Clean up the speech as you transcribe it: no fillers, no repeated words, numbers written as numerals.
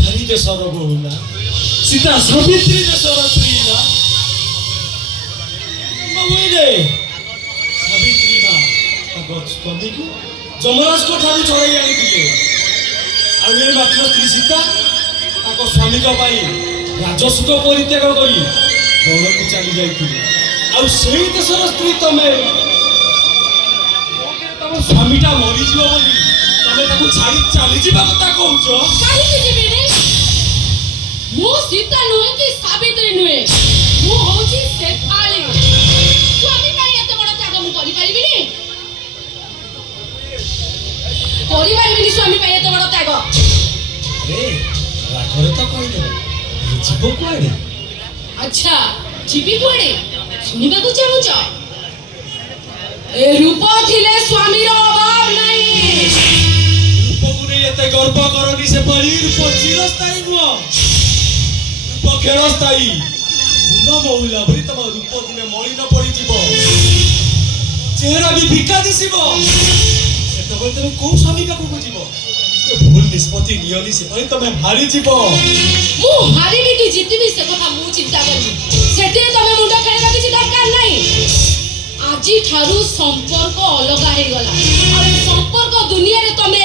ଗାନ୍ଧାରୀ ଦେଶର ବୋହୂ ନା, ସୀତା ସାବିତ୍ରୀ ଦେଶର ସ୍ତ୍ରୀ ନା। ସାବିତ୍ରୀ ମା ତାଙ୍କ ସ୍ୱାମୀକୁ ଯମରାଜଙ୍କ ଠାରୁ ଚଢ଼େଇ ଆଣିଥିଲେ। ଆଉ ଏ ମାତ୍ର ସ୍ତ୍ରୀ ସୀତା ତାଙ୍କ ସ୍ୱାମୀଙ୍କ ପାଇଁ ରାଜସୁଖ ପରିତ୍ୟାଗ କରି ବଣକୁ ଚାଲି ଯାଇଥିଲେ। ଆଉ ସେଇ ଦେଶର ସ୍ତ୍ରୀ ତମେ, ତମ ସ୍ୱାମୀଟା ମରିଯିବ ବୋଲି ତମେ ତାକୁ ଛାଡ଼ି ଚାଲିଯିବା କଥା କହୁଛ? କାହିଁକି ଯିବିନି? ମୁଁ ସୀତା ନୁହେଁ କି ସାବିତ୍ରୀ ନୁହେଁ, ମୁଁ ହଉଛି ଶେଫାଳୀ। ସ୍ୱାମୀ ପାଇଁ ଏତେ ବଡ଼ ତ୍ୟାଗ ମୁଁ କରିପାରିବିନି? କରିପାରିବିନି ସ୍ୱାମୀ ପାଇଁ ଏତେ ବଡ଼ ତ୍ୟାଗ। ରାଗରେ ତ କହିଦେବ, ଯିବ କୁଆଡ଼େ? ଆଚ୍ଛା, ଯିବି କୁଆଡ଼େ ଶୁଣିବାକୁ ଚାହୁଁଛ? ଏ ରୂପ ଥିଲେ ସ୍ୱାମୀର ଅଭାବ ନାହିଁ। ରୂପକୁ ନେଇ ଏତେ ଗର୍ବ କରନି ଶେଫାଳୀ। ରୂପ ଚିରସ୍ଥାୟୀ ନୁହଁ, ରୂପ କ୍ଷଣସ୍ଥାୟୀ। ଫୁଲ ମହୁଲା ଭଳି ତମ ରୂପ ଦିନେ ମଳିନ ପଡ଼ିଯିବ, ଚେହେରା ବି ଫିକା ଦିଶିବ। ସେତେବେଳେ ତମେ କୋଉ ସ୍ୱାମୀ ପାଖକୁ ଯିବ? ଭୁଲ ନିଷ୍ପତ୍ତି ନିଅନି ଶେଫାଳୀ, ତମେ ହାରିଯିବ। ମୁଁ ହାରିବି କି ଜିତିବି ସେ କଥା ମୁଁ ଚିନ୍ତା କରିବି, ସେଥିରେ ତମେ ମୁଣ୍ଡ ଖେଳିବା କିଛି ଦରକାର ନାହିଁ। ଆଜିଠାରୁ ସମ୍ପର୍କ ଅଲଗା ହେଇଗଲା। ଆଉ ଏ ସମ୍ପର୍କ ଦୁନିଆରେ ତମେ